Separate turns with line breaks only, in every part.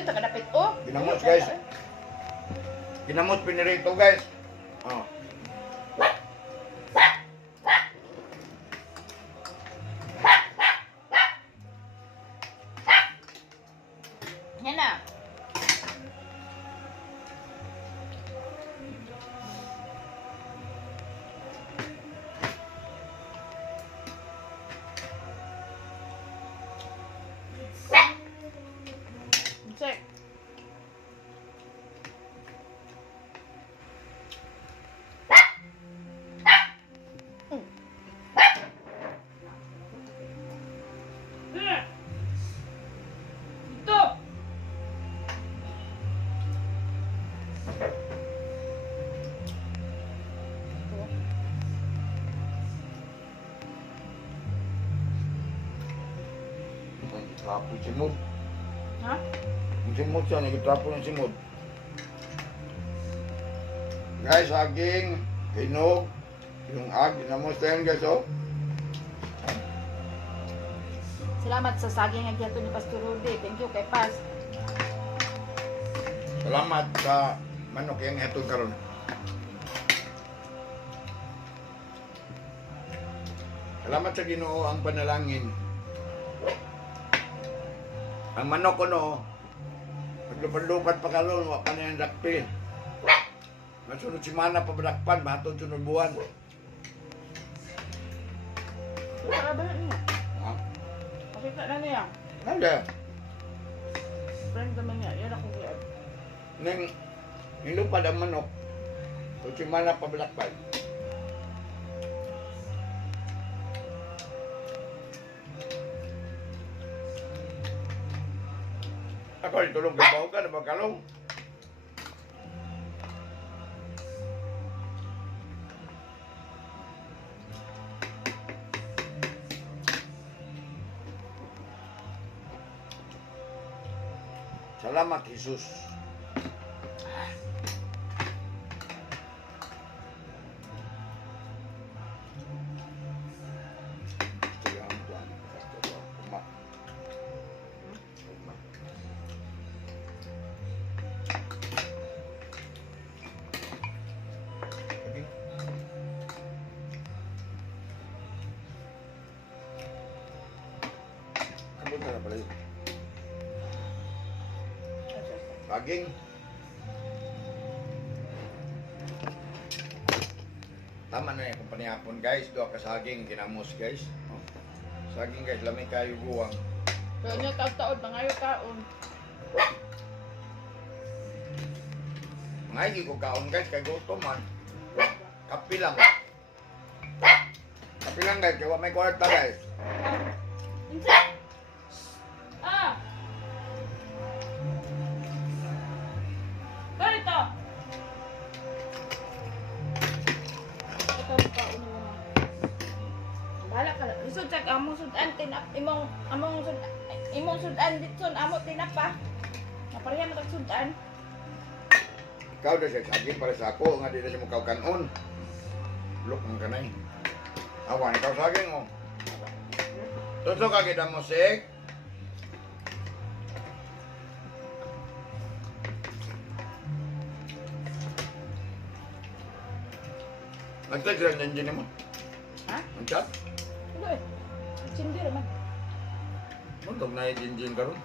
Diyan, tagadapit. Oh!
Ginamos, guys. Ginamos pinirito guys. Trapo yung simod.
Ha?
Yung simod siya, nagtrapo yung simod. Guys, aging, hinog, yung ag, ginamos tayo guys oh.
Salamat sa saging nga gihato ni Pastor Rudy. Thank you kay Pas.
Salamat sa manok yang ito karon. Salamat sa Ginoo ang panalangin. Ang manok ko no, paglupad-lupad pa karon, wa pa na yung dakpil. Masunod si Mana pa badakpan, matod sunod buwan.
Para ba niya?
Ha?
Pakita na niya.
Nada.
Friend naman niya. Yan ako giyan.
Nang nilupad ang manok, kung si Mana pa badakpan. Ako itulong kabaw ka na magkalong. Salamat, Jesus. Saging. Tama na yung panihapon guys. Doa ka saging ginamos guys. Saging guys, lamig kayo buwang.
Kaya niya taon-taon, mangayo taon.
Hindi ko kaon guys, kay gutom man. Kapi lang. Kapi lang guys, kaya may kwarta guys.
Insa! Bahala ka lang. Lisod sa among sudan, tinap, imong, among sud, imong sudan, ditson, amo tinap pa. Naparehan na sudan.
Ikaw na siya saging para sa ako, nga di na siya mukaw kanon. Look ang kanay. Awan, ikaw saging oh. Tuto ka kita musik. Rin yung engine mo.
Ha?
Ang chat?
Eh? Sindi naman.
Muntog na yung karon.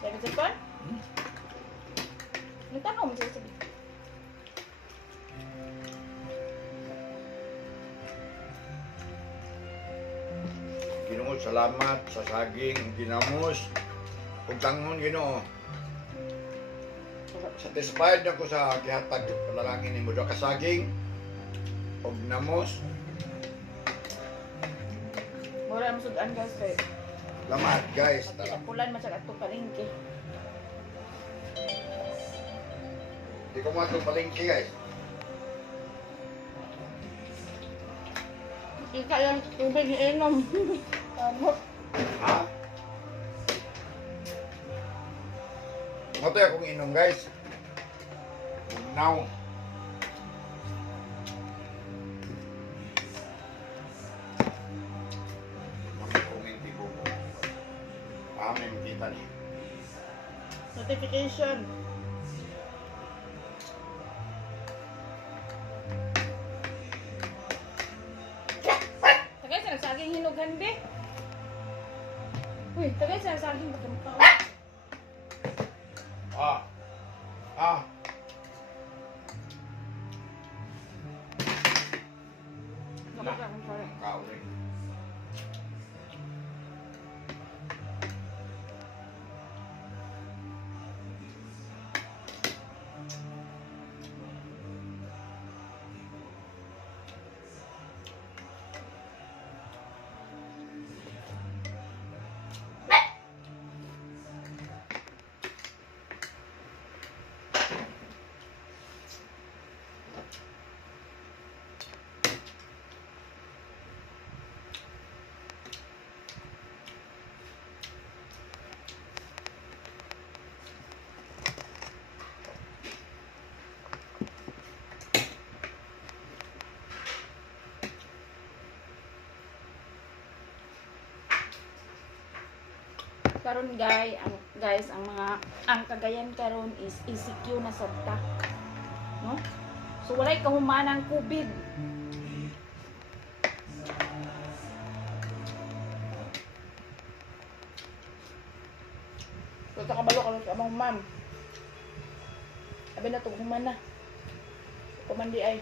Sabi sa kon?
Hmm?
Nagtanong mo siya sabi.
Ginoo, salamat sa saging, ginamos, ug tangon Ginoo. Satisfied na ko sa gihatag panalangin ni mo ka saging ug namos.
Mura mo sudan guys kay.
Salamat guys.
Pag
Salamat.
apulan man sa ato palengke.
Di Di ko mo itong palengke guys.
Ika yung tubig iinom. Ano?
Ha? Ito akong inom guys. Now.
Notification. Tagay sa nagsaging hinugan be. Uy, tagay sa nagsaging magkamukha.
Ah. Ah.
Karon guys, ang guys, ang mga ang kagayan karon is ECQ na sabta. No? So walay kahumanang COVID. So ta kabalo karon sa among ma'am. Abi na tug human na. Kumandi ay.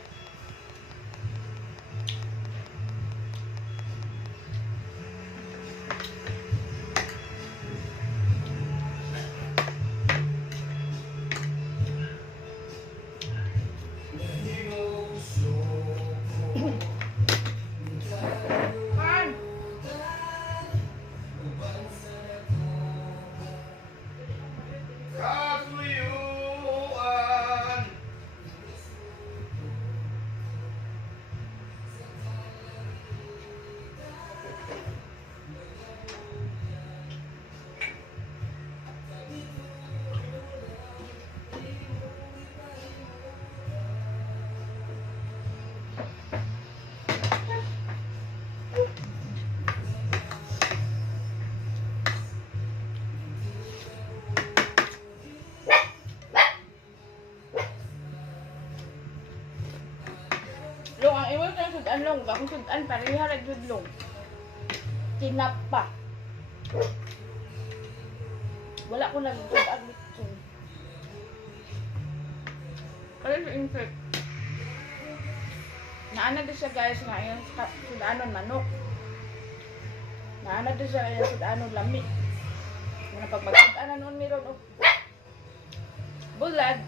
Long. Bakong sudan, pareha rin jud long. Kinap pa. Wala ko lang sudan litson. Kaya sa insect. Naana din siya guys nga yung sa- sudanon manok. Naana din siya yung sudanon lami. Mga pag magsudanan nun meron oh. Bulad.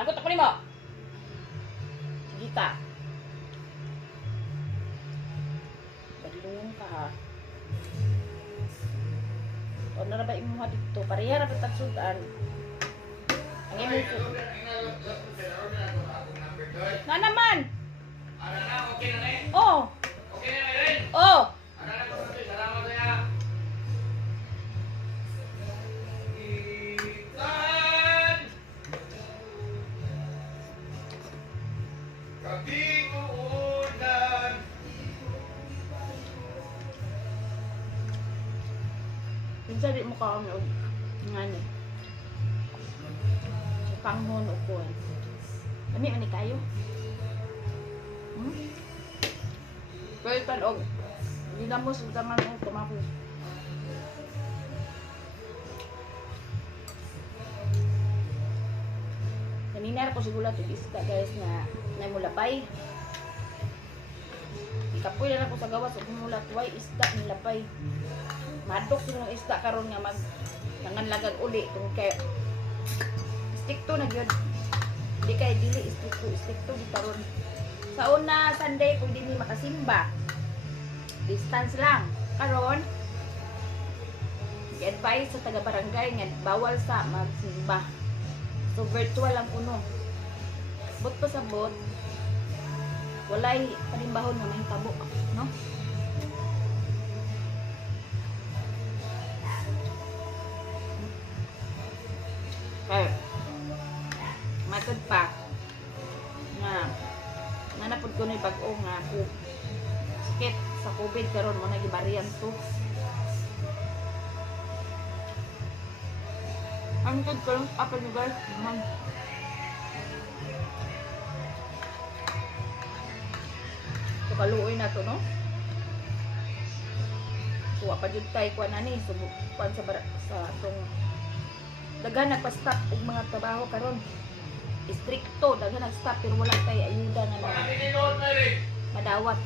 Lagot ako nimo. Sige ka. Badulungan ka ha. O na ba imo dito? Pareha ra patag sudan. Ang imo Unsa di mo kaon og ngani. Panghon o kuan. Kami man ni kayo. Hmm? Pwede pan og ginamos ug taman og kamapos. Kanina ra ko siguro ito isda guys na na mulapay. Ikapoy na ko sa gawas ug mulat way isda ni lapay. Madok siguro ng isda karon nga mag nangan lagag uli tungod kay stick to na gyud. Di kay dili stick to stick to gitaron. Sa una Sunday kung di ni makasimba. Distance lang. Karon i-advise sa taga barangay nga bawal sa magsimba. So virtual lang kuno. Bot pa sa bot. Walay panimbahon nga mahitabo, no? Kaya, matod pa, nga, nga napod ko ni bag-o nga, ko, sakit sa COVID karon mo nagibarian to. Ang good ko lang apa ni guys. So kaluoy na to no. Kuha pa jud tay kuan ani subukan sa bara- sa tong daghan nagpa-stop og mga trabaho karon. Istrikto daghan nag-stop pero wala tay ayuda nga na madawat.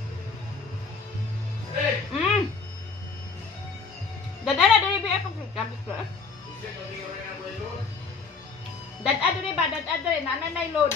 Mm. Dadala dali bi ako sa campus ko. eh. Dad adre ba? Dad adre. Nananay load.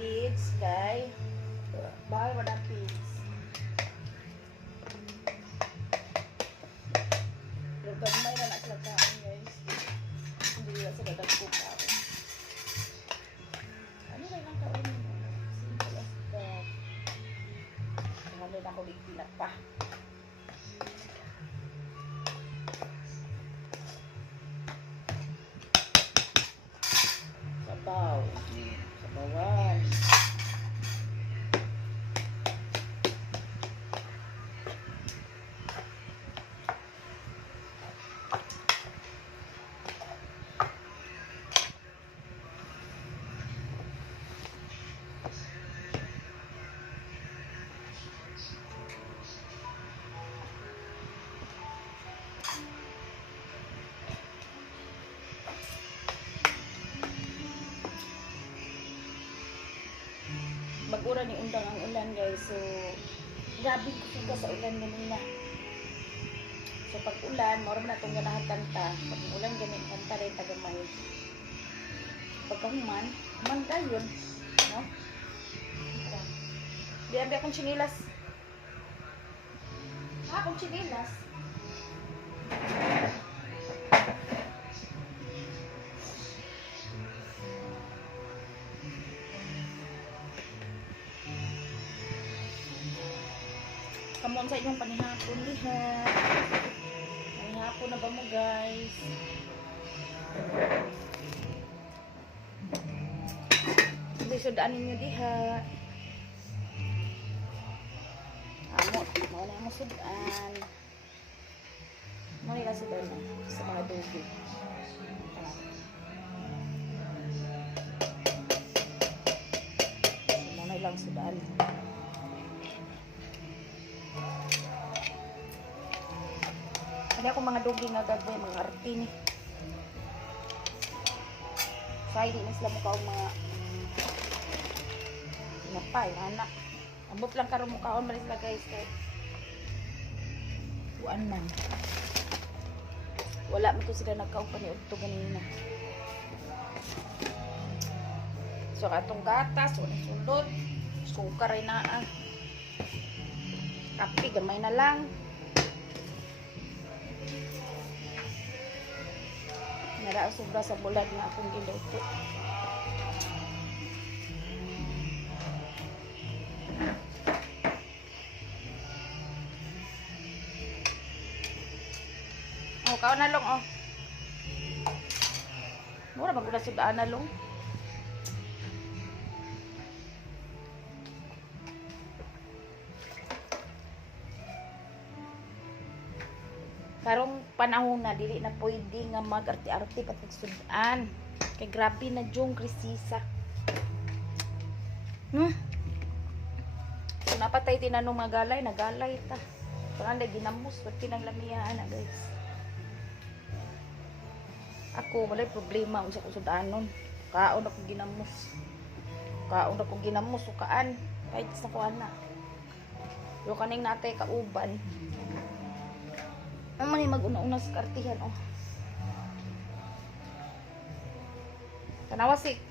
Kids kay Bagura ni undang ang ulan guys. So, grabe ko suga sa ulan ganina. So, pag ulan, mara na itong ganahan kanta. Pag ulan ganun, kanta rin tagamay. Pagka human, human ka yun. No? Biyabi akong chinilas. Ha, akong chinilas. Kamon sa inyong panihapon diha. Panihapon na ba mo guys? Sudan ninyo diha. Amo, mo na mo sudan. Mo nila sudan sa mga dugi. Mo na lang sudan. Hindi ako mga dugi nga gagawin, mga arti. Sa hindi na sila mukha mga napay, anak. Ambot lang karon mukhaon man sila guys kay Tuan man. Wala man to sila nagkaon pa ni Udto ganina. So atong gatas, wala sulod. Sukar ay naa. Kapi, gamay na lang. Nara sobra sa bulag na akong giluto. Oh, kao na long oh. Mura bang gula sudaan na long? Panahon na dili na pwede nga mag-arte-arte patag sudan. Kay grabe na jung krisisa hmm. So napatay tinanong mga galay nagalay ta. Parang na ginamos pati nang lamihaan na guys. Ako walay problema unsa ko sudanon kaon ako ginamos. Kaon ako ginamos sukaan. Kahit sa ko ana yo kaning natay kauban ang man mag-una-una sa kartihan, oh. Tanawa si.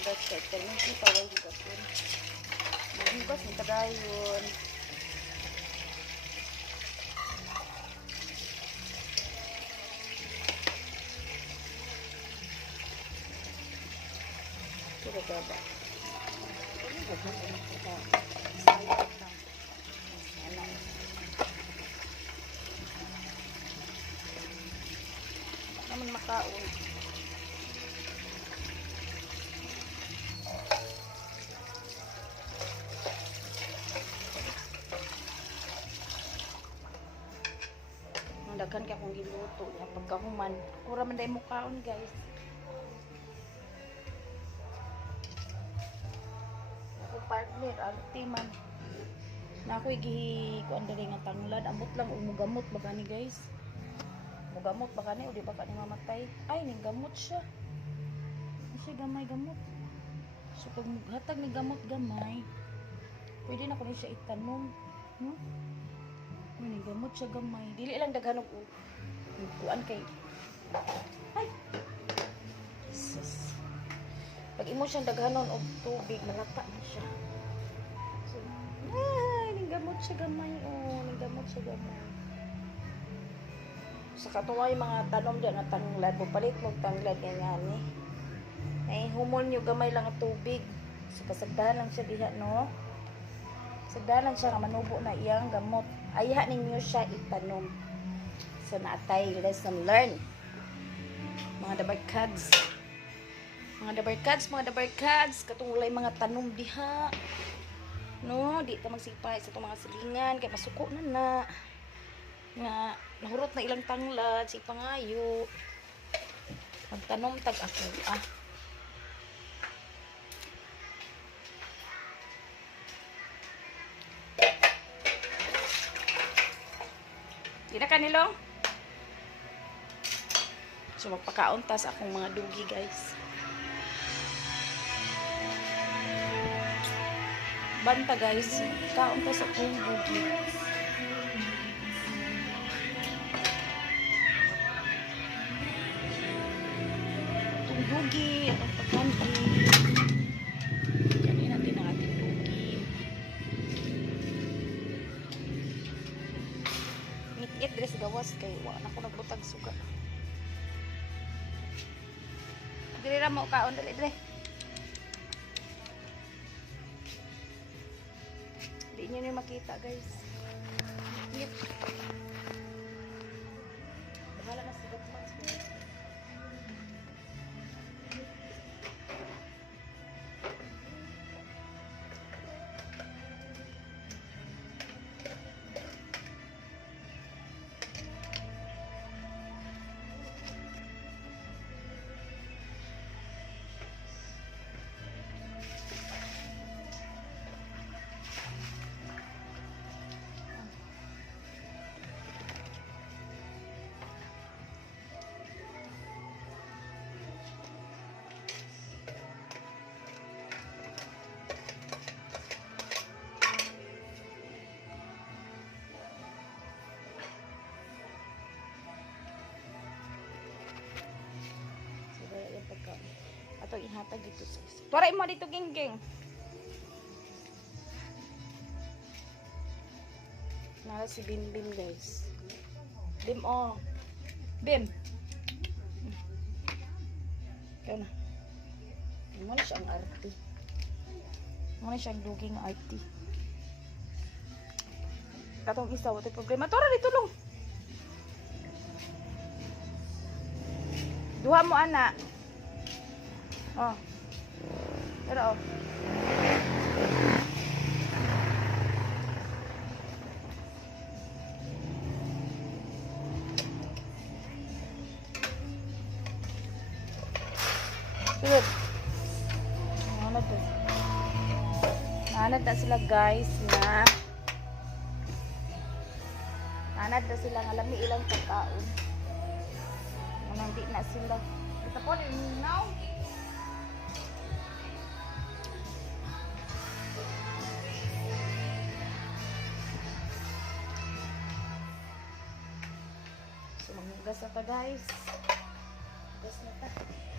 Agas kay Terminti pa way higas yun. Mahigas ni kadayon. Kira ka ba? Naman makaon. Ang daghan kay akong giluto niya pagkahuman. Kura man dai mo kaon guys. Ako partner, arte man. Na ako'y gihi kuan diri nga tanglad, amot lang ug mugamot ba kani guys? Mugamot ba kani o di ba kani mamatay? Ay, ning gamot siya. Kasi gamay gamot. So pag hatag ni gamot gamay, pwede na ko ni siya itanom. No? Ano gamot siya gamay. Dili lang daghan og og kuan kay. Ay. Jesus. Pag imo siyang daghanon og tubig, malata na siya. So, ay, ning gamot siya gamay. Oh, ning gamot siya gamay. Sa katuway mga tanom diyan nga tanglad, palit mo tanglad nga nga ni. Ay humol nyo gamay lang ang tubig. So kasagdahan lang siya diha no. Sagdalan siya nga manubo na iyang gamot. Ayaha ninyo siya itanom. So naatay lesson learn. Mga dabarkads. Mga dabarkads, mga dabarkads. Katong walay mga tanom diha. No, di ta magsipay sa itong mga silingan. Kaya masuko na na. Nga, nahurot na ilang tanglad. Si pangayo. Magtanom tag ako. Ah. Di na kanilong. So magpakaon tas akong mga dugi guys. Banta guys, kaon tas akong dugi. Itong dugi, itong mo kaon dali dali. Di niyo na makita guys. Dito sa isa. Tuwaray mo dito, Gingging. Nara si Bim Bim, guys. Bim, oh. Bim. Ikaw na. Mo na siyang arte. Mo na siyang duging arte. Katong isa, wala problema. Tora dito. Duha mo ana. Oh. Pero oh. Good. Nanad to. Nanad na sila guys na Nanad na sila nga lami ilang pagkaon. Nga hindi na sila. Ito po now. Maghugas na ta guys. Hugas na ta.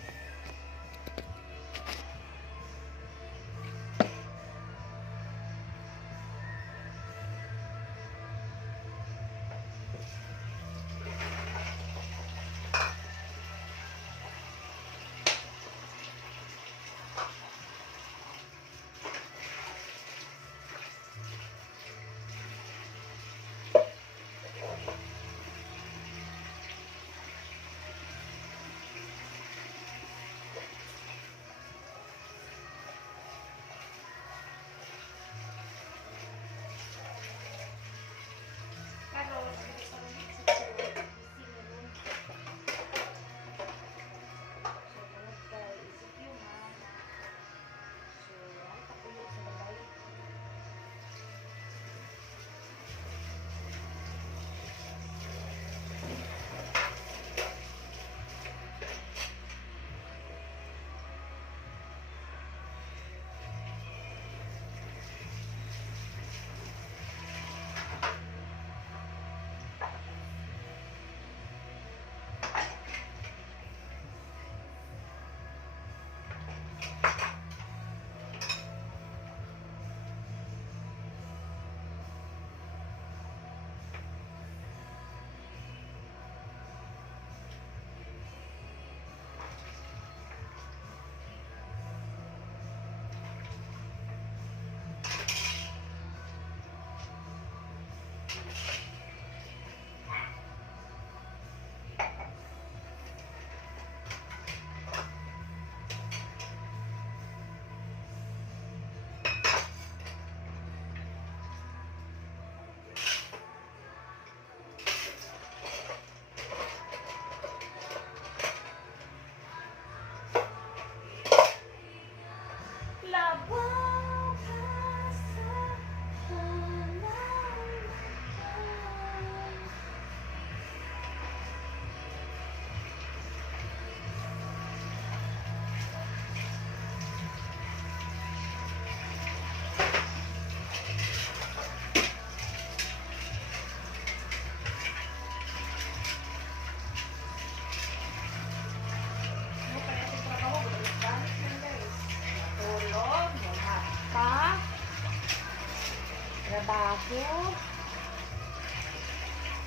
bago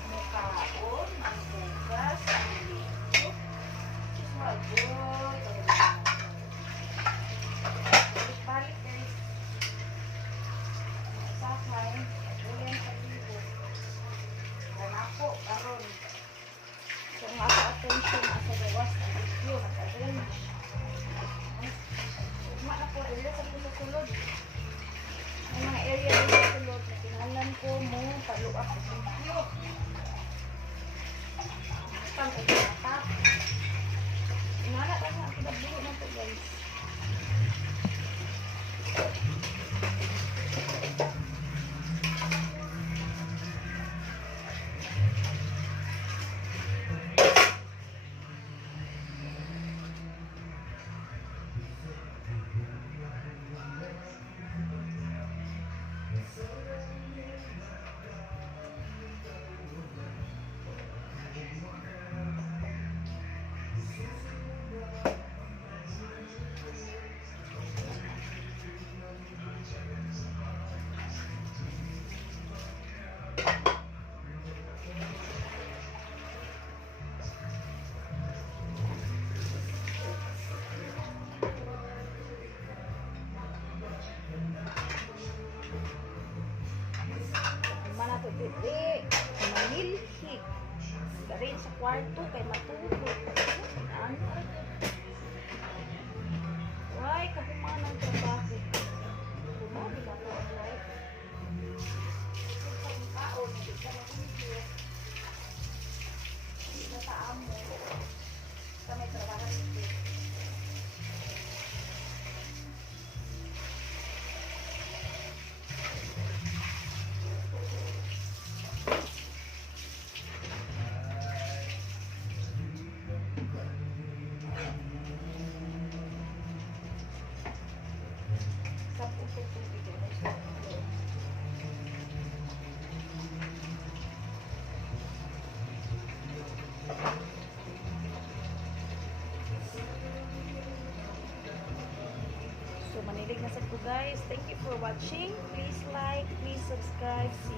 mukaon ang bugas ang lito suwagod balik guys sa kain guys. Thank you for watching. Please like, please subscribe. See